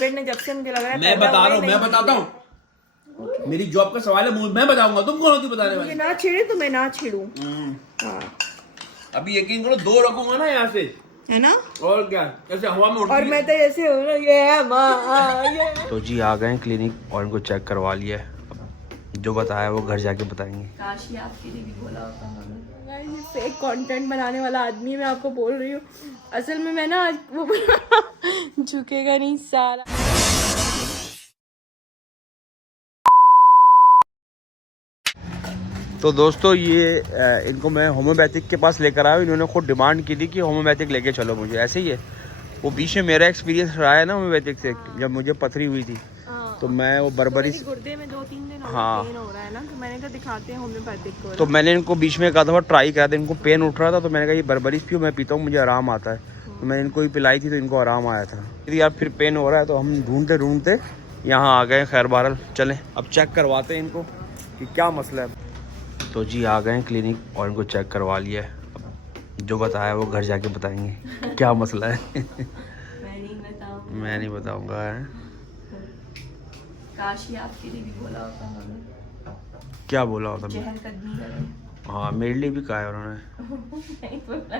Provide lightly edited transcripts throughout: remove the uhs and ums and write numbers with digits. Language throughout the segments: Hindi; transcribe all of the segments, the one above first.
ने जब से मुझे लग रहा है मैं बता रहा हूँ, मैं बताता हूँ। मेरी जॉब का सवाल है, मैं बताऊंगा, तुम कौन होती बताने वाली? ना छेड़े तो मैं ना छेड़ू। हाँ। अभी यकीन करो 2 रखूंगा ना यहाँ से, है ना? और क्या ऐसे हवा में उड़ती और है। मैं तो ऐसे हूँ ना, ये है माँ, ये है। तो जी आ गए क्लिनिक और इनको चेक करवा लिया है। अब जो बताया वो घर जाके बताएंगे। काशी आपके लिए भी बोला होता है। ये फेक कंटेंट बनाने वाला आदमी, मैं आपको बोल रही हूँ। असल में मैं ना आज वो झुकेगा नहीं सारा। तो दोस्तों ये इनको मैं होम्योपैथिक के पास लेकर आया। इन्होंने खुद डिमांड की थी कि होम्योपैथिक लेके चलो मुझे। ऐसे ही है वो बीच में मेरा एक्सपीरियंस रहा है ना होम्योपैथिक से। जब मुझे पथरी हुई थी तो मैं वो बर्बरी गुर्दे में 2-3 दिन हाँ पेन हो रहा है ना, तो मैंने कहा दिखाते हैं होम्योपैथिक को। तो मैंने इनको बीच में एक आधा बार ट्राई करा था। इनको पेन उठ रहा था तो मैंने कहा ये बर्बरीज पियो, मैं पीता हूँ, मुझे आराम आता है। तो मैंने इनको ही पिलाई थी तो इनको आराम आया था। यदि आप फिर पेन हो रहा है तो हम ढूंढते ढूंढते यहाँ आ गए। खैर बहरहाल चलें अब चेक करवाते हैं इनको कि क्या मसला है। तो जी आ गए क्लिनिक और इनको चेक करवा लिया है। अब जो बताया वो घर जाके बताएंगे क्या मसला है। मैं नहीं बताऊंगा। काशी आपके लिए भी बोला होता है। क्या बोला होता? चहलकदमी करें। हाँ मेरे लिए भी कहा है उन्होंने। नहीं बोला।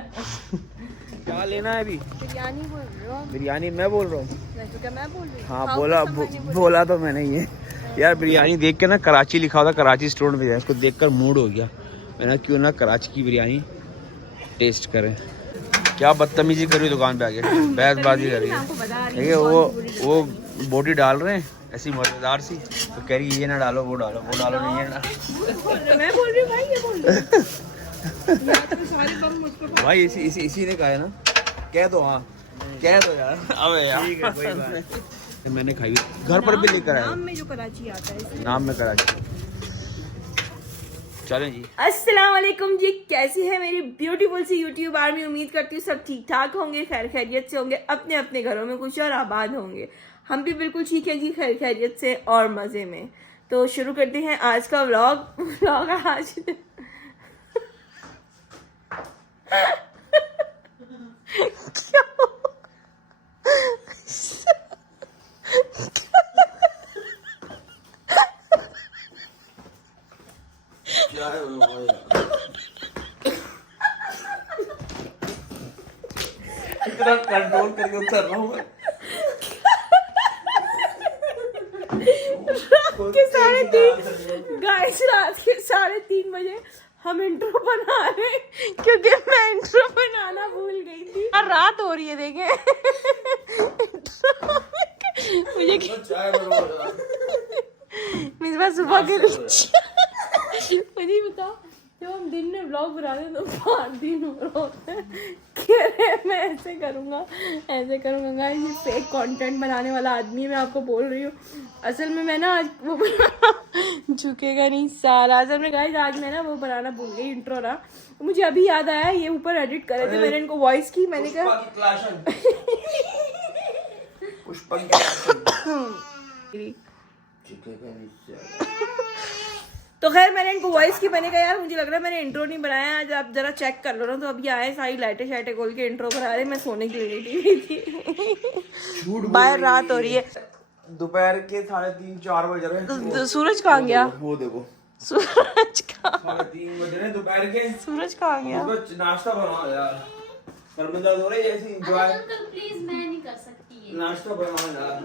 क्या लेना है अभी? बिरयानी बोल रहे हो? बिरयानी मैं बोल रहा हूँ। नहीं तो क्या मैं बोल रही हूँ? हाँ बोला तो मैंने ये। यार बिरयानी देख के ना कराची लिखा हुआ था, कराची स्टोर में उसको देखकर मूड हो गया। मैंने क्यों ना कराची की बिरयानी टेस्ट करें। क्या बदतमीजी करी दुकान पे आके, बहसबाजी करी है। वो बोटी डाल रहे हैं ऐसी मजेदार सी, तो कह रही ये ना डालो वो डालो नहीं है ना। मैं बोल रही हूँ भाई, ये बोल रही भाई इसी ने कहा है ना, कह दो। हाँ कह दो यार। अबे यार ठीक है कोई बात नहीं। मैंने खाई घर पर भी लेकर आया। नाम में जो कराची आता है, नाम में कराची। चलें जी। अस्सलाम वालेकुम जी, कैसी है मेरी ब्यूटीफुल सी यूट्यूब आर्मी। उम्मीद करती हूँ सब ठीक ठाक होंगे, खैर खैरियत से होंगे, अपने अपने घरों में खुश और आबाद होंगे। हम भी बिल्कुल ठीक है जी, खैर खैरियत से और मज़े में। तो शुरू करते हैं आज का व्लॉग आज क्या इतना कंट्रोल करके उतर रहा हूँ मैं। रात के 3:30 बजे हम इंट्रो बना रहे हैं, क्योंकि मैं इंट्रो बनाना भूल गई थी और रात हो रही है। देखें मुझे मिसबा सुबह के मुझे बताओ, जब हम दिन में ब्लॉग बनाते हैं तो 5 दिन हो रहा होता है। मैं ऐसे करूँगा गाइस। ये फेक कंटेंट बनाने वाला आदमी, मैं आपको बोल रही हूँ। असल में मैं ना आज वो झुकेगा नहीं सारा। असल में गाइस आज मैं ना वो बनाना भूल गई इंट्रो ना। तो मुझे अभी याद आया, ये ऊपर एडिट करे थे, मैंने इनको वॉइस की। मैंने कहा तो खैर मैंने इनको वॉइस की। मैंने कहा यार मुझे लग रहा है मैंने इंट्रो नहीं बनाया आज, आप जरा चेक कर लो ना। तो अभी आए, सारी लाइटें शाइटें खोल के इंट्रो करा रहे। मैं सोने के लिए लेटी हुई थी। बाहर रात हो रही है, दोपहर के 3:30-4 बज रहे हैं। तो सूरज कहाँ गया? वो देखो सूरज कहाँ? 3:30 बज रहे हैं दोपहर के। सूरज कहाँ गया? नाश्ता बनाओ यार, सर में दर्द हो रही है जैसी। एंजॉय प्लीज मैं नहीं कर सकती ये। नाश्ता बनाओ यार।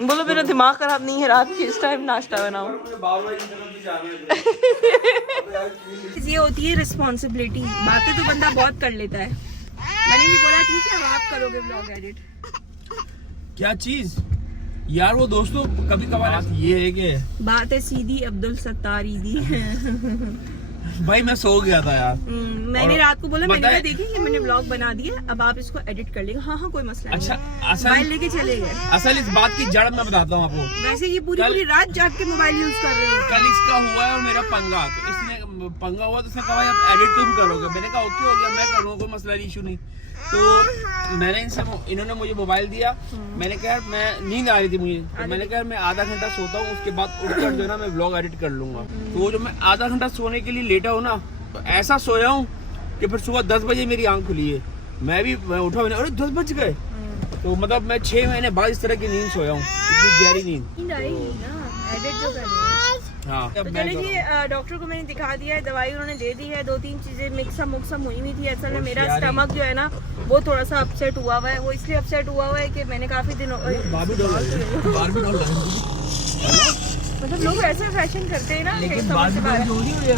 बोलो मेरा दिमाग खराब नहीं है, रात के इस टाइम नाश्ता बनाओ। मुझे बाबा की तरफ भी जाना है। ये होती है रिस्पॉन्सिबिलिटी। बातें तो बंदा बहुत कर लेता है। मैंने भी बोला ठीक है अब आप करोगे ब्लॉग एडिट। क्या चीज यार? वो दोस्तों कभी कभार ये है कि बात है सीधी, अब्दुल सत्तार ईदी। भाई मैं सो गया था यार। मैंने रात को बोला, मैंने कहा देखिए ये मैंने ब्लॉग बना दिया, अब आप इसको एडिट कर लेंगे। हाँ कोई मसला नहीं। अच्छा मोबाइल लेके चले गए। असल इस बात की जड़ मैं बताता हूँ आपको। वैसे ये पूरी रात जाग के मोबाइल यूज कर रहे हो। कल इसका हुआ है और मेरा पंगा, तो इसने पंगा हुआ तो उसने कहा आप एडिट तुम करोगे। मैंने कहा ओके हो गया, मैं करूँगा, कोई मसला इशू नहीं। तो मैंने इन्होंने मुझे मोबाइल दिया। मैंने कहा यार मैं नींद आ रही थी मुझे, तो मैंने कहा मैं आधा घंटा सोता हूँ, उसके बाद उठकर जो है ना मैं ब्लॉग एडिट कर लूंगा। तो वो जो मैं आधा घंटा सोने के लिए लेटा हूँ ना, तो ऐसा सोया हूँ कि फिर सुबह 10 बजे मेरी आंख खुली है। मैं उठा, मैंने अरे 10 बज गए। तो मतलब मैं 6 महीने बाद इस तरह की नींद सोया हूँ, इतनी गहरी नींद। एडिट जो करनी है। हाँ तो चले जी, डॉक्टर को मैंने दिखा दिया है, दवाई उन्होंने दे दी है। 2-3 चीजें मिक्सअप हुई हुई थी। असल में मेरा स्टमक जो है ना वो थोड़ा सा अपसेट हुआ हुआ है। वो इसलिए अपसेट हुआ हुआ है कि मैंने काफी दिनों मतलब लोग ऐसा फैशन करते हैं ना।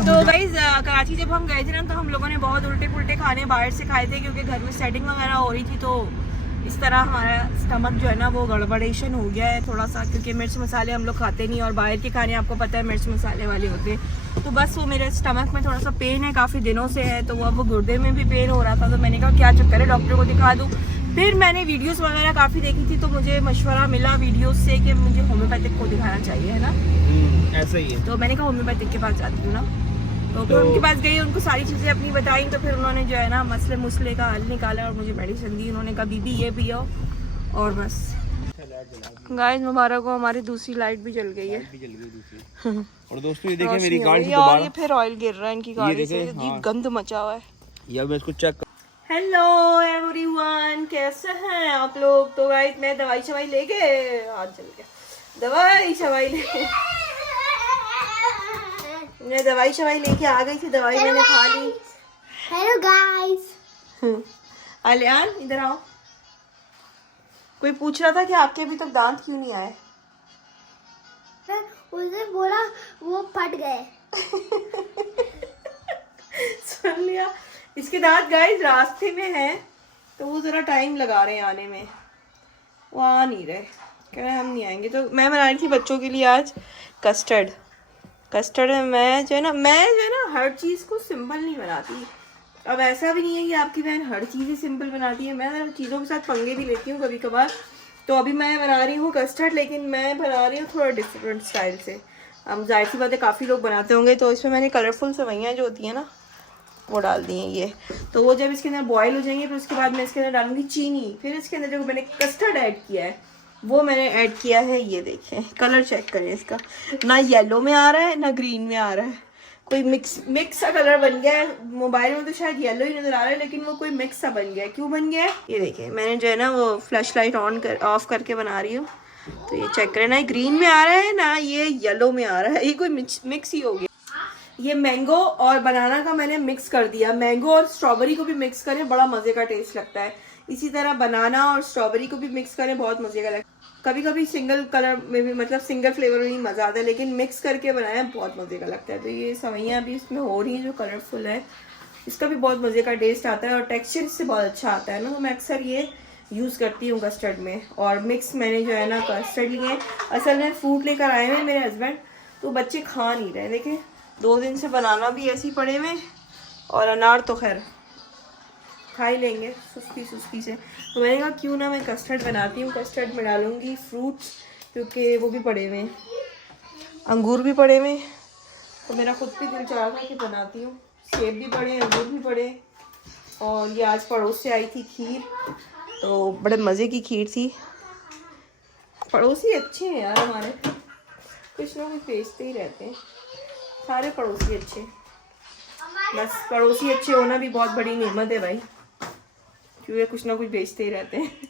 तो गाइस कराची जब हम गए थे ना तो हम लोगों ने बहुत उल्टे पुल्टे खाने बाहर से खाए थे, क्योंकि घर में सेटिंग वगैरह हो रही थी। तो इस तरह हमारा स्टमक जो है ना वो गड़बड़ेशन हो गया है थोड़ा सा, क्योंकि मिर्च मसाले हम लोग खाते नहीं और बाहर के खाने आपको पता है मिर्च मसाले वाले होते हैं। तो बस वो मेरे स्टमक में थोड़ा सा पेन है, काफ़ी दिनों से है। तो वो अब गुर्दे में भी पेन हो रहा था। तो मैंने कहा क्या चक्कर है, डॉक्टर को दिखा दूँ। फिर मैंने वीडियोस वगैरह काफ़ी देखी थी, तो मुझे मशवरा मिला वीडियोस से कि मुझे होम्योपैथिक को दिखाना चाहिए, है ना। ऐसा ही है। तो मैंने कहा होम्योपैथिक के पास जाती हूँ ना। तो फिर उनके पास गई, उनको सारी चीज़ें अपनी बताई। तो फिर उन्होंने जो है ना मसले का हल निकाला और मुझे मेडिसिन दी। उन्होंने कहा बीबी ये पियो और बस। गाइस मुबारक हो, हमारी दूसरी लाइट भी जल गई है। और दोस्तों ये देखिए मेरी गाड़ी यार ये फिर ऑयल गिर रहा है इनकी गाड़ी से, हाँ। गंद मचा हुआ है। यार मैं इसको चेक। हेलो एवरीवन, कैसे हैं आप लोग। तो गाइस मैं दवाई शवाई लेके हाथ जल गया, दवाई शवाई लेके मैं दवाई शवाई लेके आ गई थी। दवाई मैंने खा ली। Hello guys. आलियान इधर आओ। कोई पूछ रहा था कि आपके अभी तक दांत क्यों नहीं आए। उसने बोला वो फट गए। सुन लिया। इसके दांत गाइस रास्ते में हैं, तो वो जरा टाइम लगा रहे हैं आने में। वो आ नहीं रहे, कह रहे हम नहीं आएंगे। तो मैं बना रही थी बच्चों के लिए आज कस्टर्ड। में मैं जो है ना हर चीज़ को सिंपल नहीं बनाती। अब ऐसा भी नहीं है कि आपकी बहन हर चीज़ ही सिंपल बनाती है। मैं चीज़ों के साथ पंगे भी लेती हूँ कभी कभार। तो अभी मैं बना रही हूँ कस्टर्ड, लेकिन मैं बना रही हूँ थोड़ा डिफरेंट स्टाइल से। अब जाहिर सी बात है काफ़ी लोग बनाते होंगे। तो इसमें मैंने कलरफुल सेवइयाँ जो होती हैं ना वो डाल दी हैं ये। तो वो जब इसके अंदर बॉयल हो जाएंगे फिर उसके बाद मैं इसके अंदर डालूंगी चीनी। फिर इसके अंदर जो मैंने कस्टर्ड ऐड किया है वो मैंने ऐड किया है। ये देखें, कलर चेक करें इसका, ना येलो में आ रहा है ना ग्रीन में आ रहा है, कोई मिक्स सा कलर बन गया है। मोबाइल में तो शायद येलो ही नजर आ रहा है, लेकिन वो कोई मिक्स सा बन गया है। क्यों बन गया है ये देखें। मैंने जो है ना वो फ्लैश लाइट ऑफ करके बना रही हूँ। तो ये चेक करें, ना ग्रीन में आ रहा है ना ये येलो में आ रहा है, ये कोई मिक्स ही हो गया। ये मैंगो और बनाना का मैंने मिक्स कर दिया। मैंगो और स्ट्रॉबेरी को भी मिक्स करें, बड़ा मजे का टेस्ट लगता है। इसी तरह बनाना और स्ट्रॉबेरी को भी मिक्स करें, बहुत मजे का लगता है। कभी कभी सिंगल कलर में भी मतलब सिंगल फ्लेवर में भी मजा आता है, लेकिन मिक्स करके बनाया बहुत मजे का लगता है। तो ये सेवइयाँ भी इसमें हो रही हैं जो कलरफुल है, इसका भी बहुत मजे का टेस्ट आता है और टेक्सचर इससे बहुत अच्छा आता है ना। तो मैं अक्सर ये यूज़ करती हूँ कस्टर्ड में। और मिक्स मैंने जो है ना कस्टर्ड लिए। असल में फ्रूट लेकर आए हैं मेरे हस्बैंड, तो बच्चे खा नहीं रहे। देखें 2 दिन से बनाना भी ऐसे ही पड़े हुए और अनार तो खैर खा ही लेंगे सुस्ती से। तो मैंने कहा क्यों ना मैं कस्टर्ड बनाती हूँ। कस्टर्ड में डालूंगी फ्रूट्स, क्योंकि वो भी पड़े हुए हैं, अंगूर भी पड़े हुए। तो मेरा खुद भी दिल चाह रहा था कि बनाती हूँ। सेब भी पड़े, अंगूर भी पड़े। और ये आज पड़ोस से आई थी खीर, तो बड़े मज़े की खीर थी। पड़ोसी अच्छे हैं यार हमारे, कुछ ना कुछ बेचते ही रहते हैं। सारे पड़ोसी अच्छे, बस पड़ोसी अच्छे होना भी बहुत बड़ी नेमत है भाई, क्योंकि कुछ ना कुछ बेचते ही रहते हैं।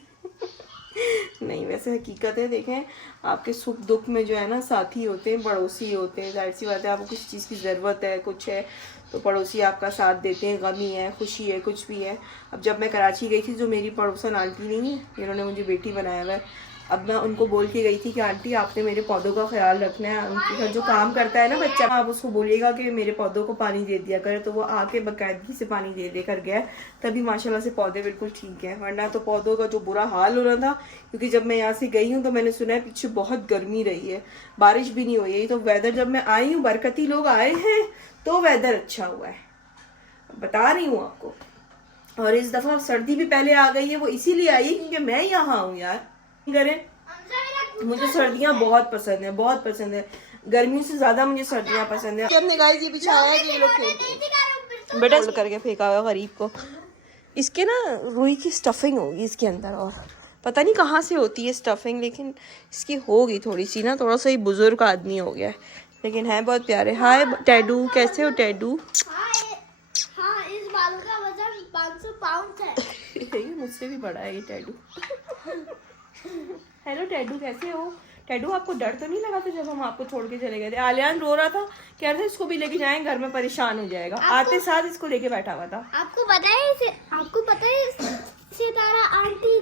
नहीं वैसे हकीकत है। देखें आपके सुख दुख में जो है ना साथी होते हैं, पड़ोसी होते हैं। जाहिर सी बात है आपको किसी चीज़ की ज़रूरत है, कुछ है, तो पड़ोसी आपका साथ देते हैं। गमी है, खुशी है, कुछ भी है। अब जब मैं कराची गई थी, जो मेरी पड़ोसन आंटी नहीं है, इन्होंने मुझे बेटी बनाया हुआ है। अब मैं उनको बोल के गई थी कि आंटी आपने मेरे पौधों का ख्याल रखना है। उनके घर जो काम करता है ना बच्चा, आप उसको बोलिएगा कि मेरे पौधों को पानी दे दिया करे। तो वो आके बाकायदगी से पानी दे कर गया, तभी माशाल्लाह से पौधे बिल्कुल ठीक है। वरना तो पौधों का जो बुरा हाल हो रहा था, क्योंकि जब मैं यहाँ से गई हूँ तो मैंने सुना है पीछे बहुत गर्मी रही है, बारिश भी नहीं हुई है। तो वेदर जब मैं आई हूँ, बरकती लोग आए हैं तो वेदर अच्छा हुआ है, बता रही हूँ आपको। और इस दफ़ा सर्दी भी पहले आ गई है, वो इसीलिए आई है क्योंकि मैं यहाँ हूँ यार। करें, मुझे सर्दियाँ बहुत पसंद है, बहुत पसंद है। गर्मियों से ज्यादा मुझे सर्दियाँ पसंद है। हमने गाइस ये बिछाया है कि ये लोग फेंक बेटा करके फेंका हुआ गरीब को। इसके ना रुई की स्टफिंग होगी इसके अंदर, और पता नहीं कहाँ से होती है स्टफिंग, लेकिन इसकी होगी थोड़ी सी ना, थोड़ा सा ही बुजुर्ग आदमी हो गया है, लेकिन है बहुत प्यारे। हाय टैडू, कैसे हो टैडू? हाँ, इस बालों का वजन 500 पाउंड है। मुझसे भी बड़ा है ये टैडू। हेलो टैडू, कैसे हो? टैडू, आपको डर तो नहीं लगा था जब हम आपको छोड़ के चले गए थे? आलियान रो रहा था, कह रहे थे इसको भी लेके जाएं, घर में परेशान हो जाएगा। आते साथ इसको लेके बैठा हुआ था। आपको पता है सितारा आंटी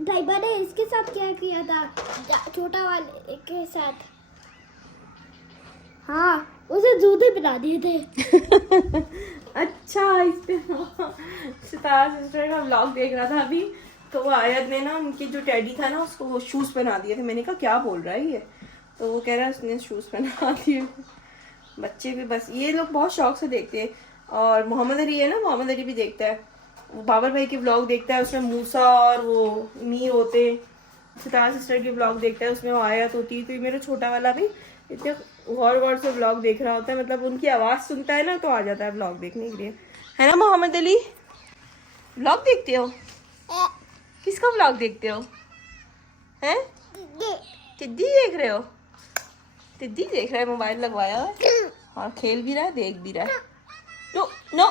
ड्राइवर ने इसके साथ क्या किया था, छोटा वाले के साथ? हाँ, उसे जूते पहना दिए थे। अच्छा, इस पे सितारा सिस्टर का व्लॉग देख रहा था अभी, तो वो आयत ने ना उनकी जो टैडी था ना उसको वो शूज़ पहना दिए थे। मैंने कहा क्या बोल रहा है ये, तो वो कह रहा है उसने शूज़ पहना दिए। बच्चे भी बस ये लोग बहुत शौक से देखते हैं। और मोहम्मद अली है ना, मोहम्मद अली भी देखता है, वो बाबर भाई के व्लॉग देखता है, उसमें मूसा और वो मीर होते। सितारा सिस्टर के व्लॉग देखता है, उसमें वो आयत होती है। तो ये मेरा छोटा वाला भी इतने गौर से व्लॉग देख रहा होता है, मतलब उनकी आवाज़ सुनता है ना तो आ जाता है व्लॉग देखने के लिए, है ना मोहम्मद अली? व्लॉग देखते हो? किसका व्लॉग देखते हो? हैं? टिड्डी देख रहे हो? टिड्डी देख रहा है, मोबाइल लगवाया है और खेल भी रहा है, देख भी रहा है। नो नो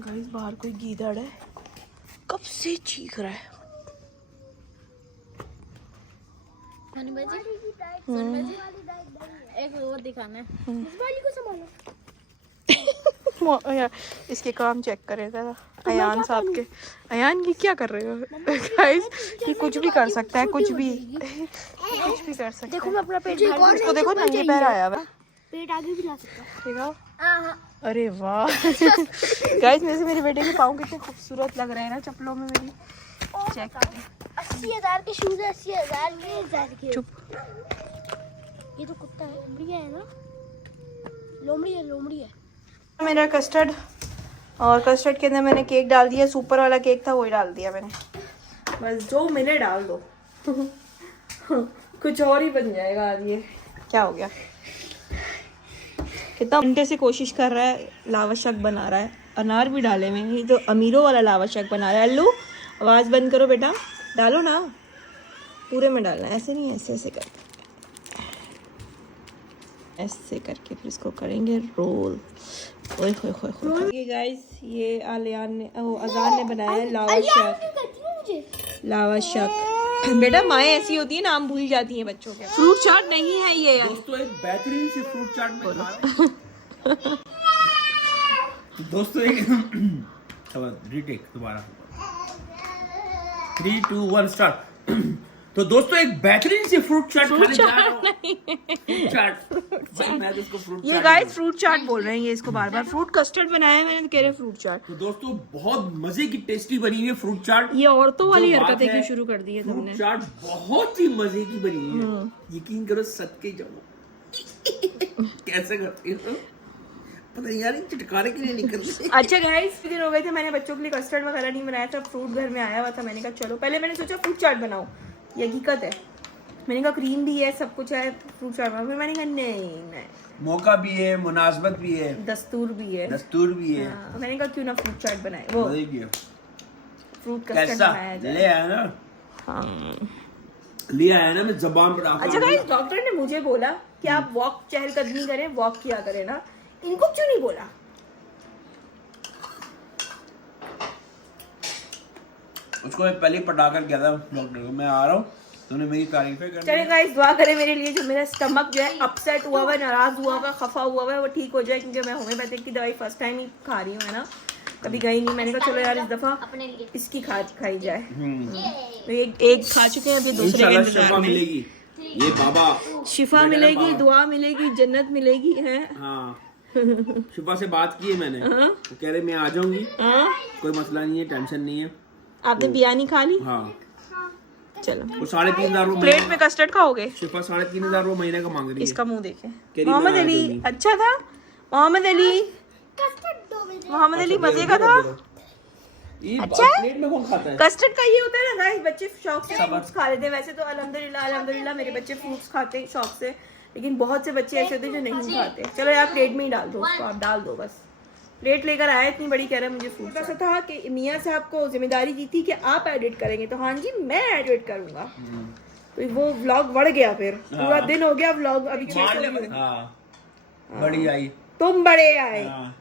गाइस, बाहर कोई गीदड़ है, कब से चीख रहा है। एक वो दिखाना है। इस वाली को संभालो। यार इसके काम चेक करें जरा, अयान साहब के। अयान ये क्या कर रहे हो गाइस? ये कुछ भी कर सकता है, कुछ भी कुछ भी कर सकता है। देखो मैं अपना पेट इसको देखो, नंगे पैर आया हुआ है। पेट आगे भी ला सकता हूँ। देखो, अरे वाह गाइस, मेरे से मेरे बेटे के पाँव कितने खूबसूरत लग रहे हैं ना चप्पलों में मेरी। चेक करें, 80,000 के शूज है, 80,000 के। चुप। ये तो कुत्ता है, लोमड़ी है ना? लोमड़ी है। मेरा कस्टर्ड, और कस्टर्ड के अंदर मैंने केक डाल दिया, सुपर वाला केक था वही डाल दिया मैंने। बस जो मिले डाल दो कुछ और ही बन जाएगा आज ये। क्या हो गया? कितना घंटे से कोशिश कर रहा है, लावा शक बना रहा है, अनार भी डाले में, ये तो अमीरों वाला लावा शक बना रहा है। अल्लू आवाज़ बंद करो बेटा, डालो ना, पूरे में डालना, ऐसे नहीं, ऐसे ऐसे कर, ऐसे करके फिर इसको करेंगे रोल। ओए होए होए होए। ये गाइस, ये आलियान ने, अजान ने बनाया है लावा शक। लावा शक बेटा, माएँ ऐसी होती है, नाम भूल जाती हैं बच्चों के। फ्रूट चाट नहीं है ये यार दोस्तों, एक बेहतरीन सी फ्रूट चाट में खा रहे हैं। दोस्तों एक रीटेक दोबारा, 3 2 1 स्टार्ट। तो दोस्तों, एक बेहतरीन सी फ्रूट चाट खाने जा रहा हूं। फ्रूट चाट भाई, मैं तो इसको फ्रूट ये चाट गाइस फ्रूट चाट बोल रहे हैं ये इसको बार बार। फ्रूट कस्टर्ड बनाया है मैंने, तो कह रहे फ्रूट चाट। तो दोस्तों, बहुत मजे की टेस्टी बनी हुई है फ्रूट चाट। ये औरतों वाली जो बात हरकतें है, क्यों शुरू कर दी है फ्रूट तुमने? चाट बहुत ही मजे की बनी हुई है, यकीन करो, सदके जाओ। कैसे करती हो पता नहीं यार, चटकारे के लिए निकलते। अच्छा गाइस, दिन हो गए थे, मैंने बच्चों के लिए कस्टर्ड वगैरह नहीं बनाया था, फ्रूट घर में आया हुआ था। मैंने कहा चलो, पहले मैंने सोचा फ्रूट चाट बनाओ, ये हकीकत है। मैंने कहा क्रीम भी है, सब कुछ है, फ्रूट चाट बनाओ। फिर मैंने कहा नहीं, मौका भी है, मुनासबत भी है, दस्तूर भी है, दस्तूर भी है। हाँ, मैंने कहा क्यों ना फ्रूट चाट बनाए, वो मजे की है। फ्रूट कस्टर्ड कैसा बनाया जाए। ले आया ना, हाँ। लिया है ना, मैं जबान पर अच्छा गाइस, डॉक्टर ने मुझे बोला कि आप वॉक, चहलकदमी करें, वॉक किया करें ना, इनको क्यों नहीं बोला? उसको मैं पहले ही पटा कर गया था डॉक्टर को, मैं आ रहा हूँ, तूने मेरी तारीफें कर चले गाइस, दुआ करें मेरे लिए, जो मेरा स्टमक जो है अपसेट हुआ हुआ है, नाराज हुआ हुआ है, खफा हुआ हुआ है, वो ठीक हो जाए। क्योंकि मैं होम्योपैथिक की दवाई फर्स्ट टाइम ही खा रही हूँ, है ना, कभी गई नहीं। मैंने कहा चलो यार इस दफा इसकी खाई जाए। तो एक खा चुके हैं, अभी दूसरे के इंशाल्लाह इंतजार शिफा में। मिलेगी, ये बाबा शिफा मिलेगी, दुआ मिलेगी, जन्नत मिलेगी, है। हाँ, शिफा से बात की है मैंने, वो कह रहे मैं आ जाऊंगी, हाँ, कोई मसला नहीं है, टेंशन नहीं है। आपने बिरयानी खा ली? हाँ, चलो, वो 3,500 प्लेट में कस्टर्ड खाओगे? शिफा 3,500 महीने का मांग रही है। इसका मुंह देखे। कह रही मोहम्मद मैं आ अली जाऊंगी। अच्छा था, मोहम्मद अली, मोहम्मद अली मजे का था। ये अच्छा? प्लेट में कौन खाता है? कस्टर्ड का ये होता है ना गाइस, बच्चे शौक से फ्रूट्स खा लेते हैं। वैसे तो अल्हम्दुलिल्लाह मेरे बच्चे फ्रूट्स खाते हैं शौक से, लेकिन बहुत से बच्चे ऐसे होते हैं जो नहीं खाते। चलो यार, प्लेट में ही डाल दो उसको, आप डाल दो बस। प्लेट लेकर आया इतनी बड़ी, कह रहा है मुझे फ्रूट। ऐसा था कि मियाँ साहब को जिम्मेदारी दी थी कि आप एडिट करेंगे, तो हाँ जी मैं एडिट करूंगा। तो वो व्लॉग बढ़ गया, फिर पूरा दिन हो गया व्लॉग, अभी 600 हाँ, बड़ी आई, तुम बड़े आए। हाँ।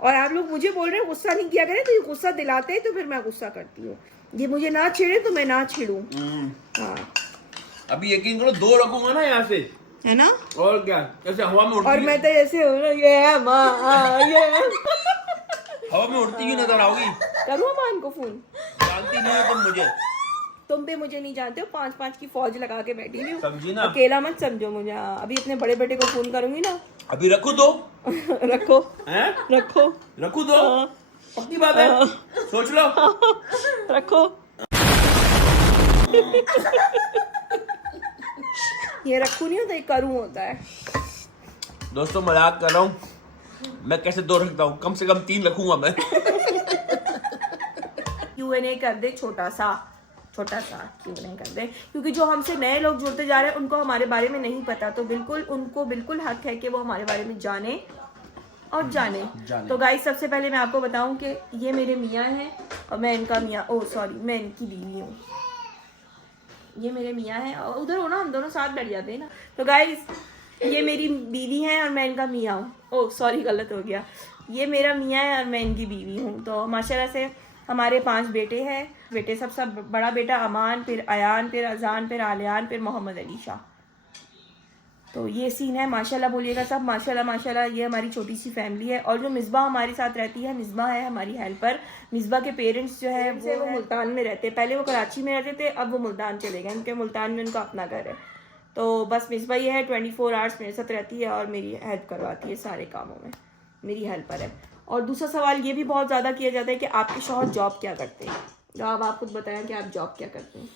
और आप लोग मुझे बोल रहे हैं गुस्सा नहीं किया करें, तो ये गुस्सा दिलाते हैं, तो फिर मैं गुस्सा करती हूँ। ये मुझे ना छेड़े तो मैं ना छेड़ूं। हाँ अभी यकीन करो 2 रखूंगा ना यहाँ से, है ना, और क्या ऐसे हवा में उड़ती और मैं तो ऐसे हूँ ना, ये है माँ, ये है। हवा में उड़ती हुई नजर आओगी। करूँ मान को फोन? जानती नहीं हो तुम मुझे। तुम भी मुझे नहीं जानते हो, 5-5 की फौज लगा के बैठी हुई हूँ, समझी ना। अकेला मत समझो मुझे। अभी अपने बड़े बेटे को फोन करूंगी ना। अभी रखू दो रखो हैं, रखो रखू दो, पक्की बात है, सोच लो। रखो। ये रखू नहीं होता, ये करूँ होता है। दोस्तों मजाक कर रहा हूँ, मैं कैसे 2 रखता हूँ, कम से कम 3 रखूंगा मैं। Q&A कर दे, छोटा सा Q&A कर दे, क्योंकि जो हमसे नए लोग जुड़ते जा रहे हैं उनको हमारे बारे में नहीं पता, तो उनको बिल्कुल हक है कि वो हमारे बारे में जाने और जाने। तो गाइस सबसे पहले मैं आपको बताऊं कि ये मेरे मियाँ हैं और मैं इनका मियाँ, मैं इनकी बीवी हूँ। ये मेरे मियाँ हैं, और उधर हो ना, हम दोनों साथ बैठ जाते हैं ना। तो गाइस ये मेरी बीवी है और मैं इनका मियाँ हूँ। गलत हो गया। ये मेरा मियाँ है और मैं इनकी बीवी हूँ। तो माशाल्लाह से हमारे 5 बेटे हैं। बेटे सब बड़ा बेटा अमान, फिर अयान, फिर अजान, फिर आलियान, फिर मोहम्मद अली शाह। तो ये सीन है। माशाल्लाह बोलिएगा सब, माशाल्लाह माशाल्लाह। ये हमारी छोटी सी फैमिली है। और जो मिसबा हमारे साथ रहती है, मिसबा है हमारी हेल्पर। मिसबा के पेरेंट्स जो है वो मुल्तान में रहते हैं। पहले वो कराची में रहते थे, अब वो मुल्तान चले गए। उनके मुल्तान में उनका अपना घर है। तो बस मिसबा ये है 24 आवर्स मेरे साथ रहती है और मेरी हेल्प करवाती है सारे कामों में, मेरी हेल्पर है। और दूसरा सवाल ये भी बहुत ज़्यादा किया जाता है कि आपके शौहर जॉब क्या करते हैं। तो अब आप खुद बताएं कि आप जॉब क्या करते हैं।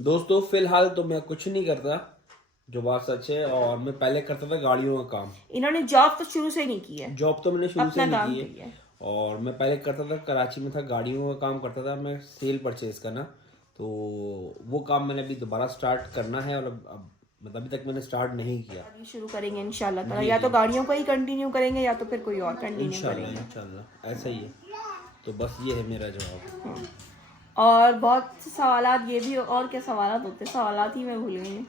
दोस्तों फिलहाल तो मैं कुछ नहीं करता, जो बात सच है। और मैं पहले करता था गाड़ियों का काम। इन्होंने जॉब तो शुरू से नहीं की है। जॉब तो मैंने शुरू से अपना नहीं की है। और मैं पहले करता था, कराची में था, गाड़ियों का काम करता था मैं, सेल परचेज करना। तो वो काम मैंने अभी दोबारा स्टार्ट करना है। और अब मतलब अभी तक मैंने स्टार्ट नहीं किया। अभी शुरू करेंगे इंशाल्लाह ताला। या तो गाड़ियों को ही कंटिन्यू करेंगे या तो फिर कोई और कंटिन्यू करेंगे। इंशाल्लाह ऐसा ही है। तो बस ये है मेरा जवाब। और बहुत से सवालात ये भी, और क्या सवालात होते हैं, सवालात ही मैं भूल गई।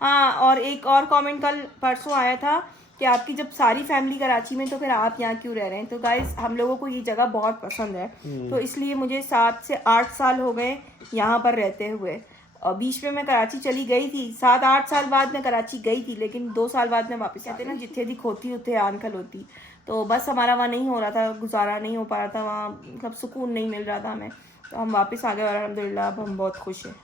हाँ, और एक और कमेंट कल परसों आया था कि आपकी जब सारी फैमिली कराची में तो फिर आप यहाँ क्यों रह रहे हैं। तो गाइस हम लोगों को ये जगह बहुत पसंद है, तो इसलिए मुझे 7 से 8 साल हो गए यहाँ पर रहते हुए। और बीच में मैं कराची चली गई थी, 7-8 साल बाद मैं कराची गई थी, लेकिन 2 साल बाद मैं वापस आते ना, जिथे दी खोती उथे आन खलोती। तो बस हमारा वहाँ नहीं हो रहा था, गुजारा नहीं हो पा रहा था वहाँ, मतलब सुकून नहीं मिल रहा था हमें। तो हम वापस आ गए और अल्हम्दुलिल्लाह अब हम बहुत खुश हैं।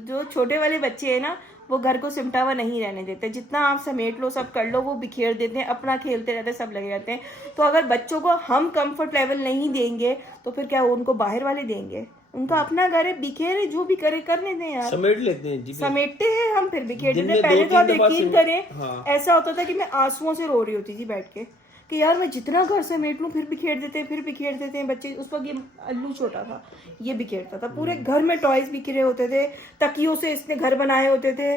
जो छोटे वाले बच्चे हैं ना, वो घर को सिमटा हुआ नहीं रहने देते। जितना आप समेट लो, सब कर लो, वो बिखेर देते हैं, अपना खेलते रहते हैं, सब लगे रहते हैं। तो अगर बच्चों को हम कंफर्ट लेवल नहीं देंगे तो फिर क्या उनको बाहर वाले देंगे? उनका अपना घर है, बिखेरे, जो भी करे करने दें यार। समेट लेते हैं जी, समेटते हैं हम, फिर बिखेर देते हैं। पहले तो आप यकीन करें, ऐसा होता था कि मैं आंसुओं से रो रही होती थी बैठ के कि यार मैं जितना घर समेट लूं फिर बिखेर देते हैं बच्चे। उस वक्त ये अल्लू छोटा था, ये बिखेरता था पूरे घर में, टॉयज बिखरे होते थे, तकियों से इसने घर बनाए होते थे,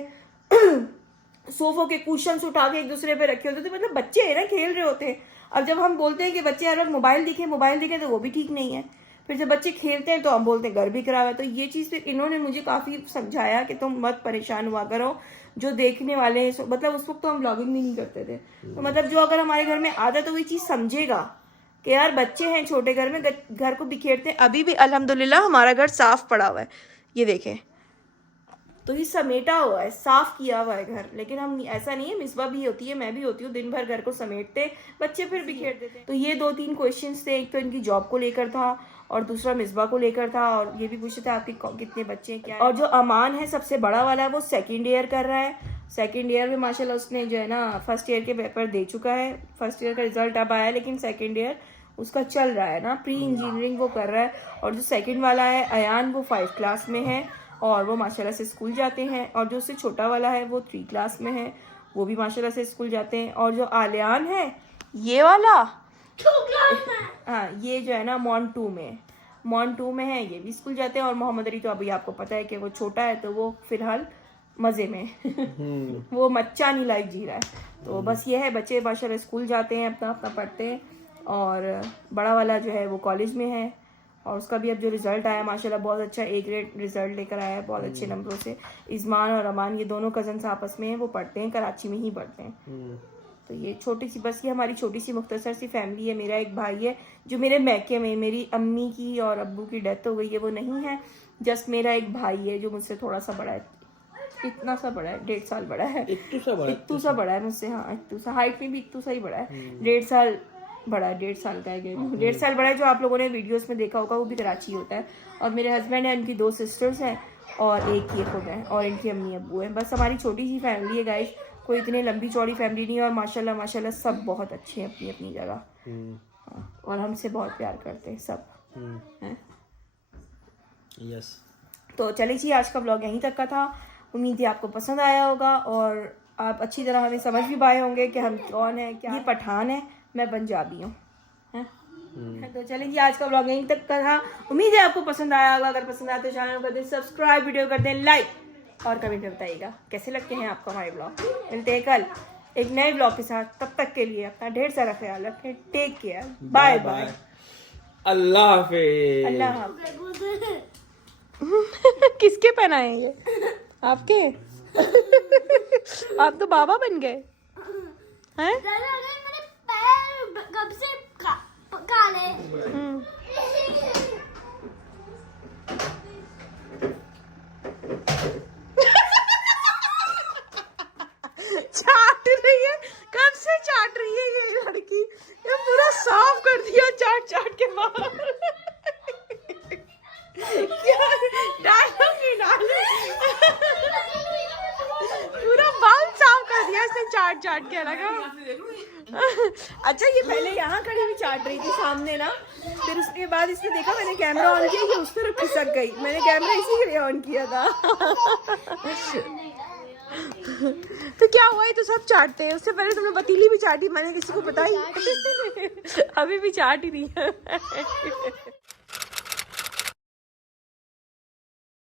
सोफों के कुशन्स उठा के एक दूसरे पे रखे होते थे। मतलब बच्चे है ना, खेल रहे होते हैं। अब जब हम बोलते हैं कि बच्चे हर वक्त मोबाइल दिखे तो वो भी ठीक नहीं है। फिर जब बच्चे खेलते हैं तो हम बोलते हैं घर भी खराब है। तो ये चीज़ फिर इन्होंने मुझे काफ़ी समझाया कि तुम मत परेशान हुआ करो, जो देखने वाले हैं। मतलब उस वक्त तो हम व्लॉगिंग भी नहीं करते थे, तो मतलब जो अगर हमारे घर में आता है तो वही चीज़ समझेगा कि यार बच्चे हैं छोटे, घर में घर को बिखेरते हैं। अभी भी अल्हम्दुलिल्लाह हमारा घर साफ पड़ा हुआ है, ये देखें, तो ये समेटा हुआ है, साफ किया हुआ है घर। लेकिन हम ऐसा नहीं है, मिसबा भी होती है, मैं भी होती हूँ, दिन भर घर को समेटते, बच्चे फिर बिखेर देते हैं। तो ये 2-3 क्वेश्चंस थे, एक तो इनकी जॉब को लेकर था और दूसरा मिसबा को लेकर था, और ये भी पूछते थे आपके कितने बच्चे हैं, क्या है। और जो अमान है सबसे बड़ा वाला, वो 2nd ईयर कर रहा है। 2nd ईयर में माशाल्लाह उसने जो है ना 1st ईयर के पेपर दे चुका है। 1st ईयर का रिजल्ट अब आया, लेकिन 2nd ईयर उसका चल रहा है ना, प्री इंजीनियरिंग वो कर रहा है। और जो 2nd वाला है अयान, वो 5 क्लास में है और वो माशाल्लाह से स्कूल जाते हैं। और जो उससे छोटा वाला है वो 3 क्लास में है, वो भी माशाल्लाह से स्कूल जाते हैं। और जो आलियान है, ये वाला, हाँ, ये जो है ना मॉन 2 में है, ये भी स्कूल जाते हैं। और मोहम्मद अली तो अभी आपको पता है कि वो छोटा है, तो वो फिलहाल मज़े में वो मच्चानी लाइफ जी रहा है। तो बस ये है, बच्चे माशाल्लाह स्कूल जाते हैं, अपना अपना पढ़ते हैं। और बड़ा वाला जो है वो कॉलेज में है, और उसका भी अब जो रिज़ल्ट आया माशाल्लाह बहुत अच्छा A ग्रेड रिज़ल्ट लेकर आया है, बहुत अच्छे नंबरों से। इज़मान और अमान, ये दोनों कज़न्स आपस में हैं, वो पढ़ते हैं, कराची में ही पढ़ते हैं। तो ये छोटी सी, बस ये हमारी छोटी सी मुख्तसर सी फैमिली है। मेरा एक भाई है जो मेरे मैके में, मेरी अम्मी की और अब्बू की डेथ हो गई है, वो नहीं है। जस्ट मेरा एक भाई है जो मुझसे थोड़ा सा बड़ा है, इतना सा बड़ा है, 1.5 साल बड़ा है। इत्तू सा बड़ा है मुझसे, हाँ इत्तू सा, हाइट में भी इत्तू सा ही बड़ा है। 1.5 साल बड़ा है, 1.5 साल का है, 1.5 साल बड़ा है। जो आप लोगों ने वीडियोस में देखा होगा वो भी कराची होता है। और मेरे हस्बैंड है, उनकी 2 सिस्टर्स हैं और एक ये खुद है, और इनकी अम्मी अब्बू हैं। बस हमारी छोटी सी फैमिली है गाइस, कोई इतनी लंबी चौड़ी फैमिली नहीं है। और माशाल्लाह माशाल्लाह सब बहुत अच्छे हैं अपनी अपनी जगह, हाँ, और हमसे बहुत प्यार करते हैं सब हैं। यस, तो चलिए जी, आज का ब्लॉग यहीं तक का था। उम्मीद है आपको पसंद आया होगा और आप अच्छी तरह हमें समझ भी पाए होंगे कि हम कौन है, क्या। ये पठान है, मैं पंजाबी हूँ, हैं? तो चलिए जी, आज का ब्लॉग यहीं तक का था। उम्मीद है आपको पसंद आया होगा। अगर पसंद आया तो चैनल को कर दें सब्सक्राइब, वीडियो कर दें लाइक और कमेंट में बताइएगा कैसे लगते हैं आपको हमारे ब्लॉग। मिलते हैं कल एक नए ब्लॉग के साथ। तब तक के लिए अपना ढेर सारा ख्याल रखें। टेक केयर, बाय बाय, अल्लाह हाफिज। अल्लाह हाफ़िज़। किसके पहनाए ये? आपके? आप तो बाबा बन गए हैं। मेरे पैर कब से काले। चाट रही है, कब से चाट रही है ये लड़की। ये पूरा साफ कर दिया चाट चाट के बाहर। क्या डालो पूरा बाल साफ कर दिया इसने चाट चाट के। लगा अच्छा, ये पहले यहाँ खड़ी हुई चाट रही थी सामने ना, फिर उसके बाद इसने देखा मैंने कैमरा ऑन किया, ये उस तरफ खिसक गई। मैंने कैमरा इसी के लिए ऑन किया था। तो क्या हुआ, ये तो सब चाटते हैं। उससे पहले तुमने पतीली भी चाटी, मैंने किसी को बताई। अभी भी चाट ही रही है।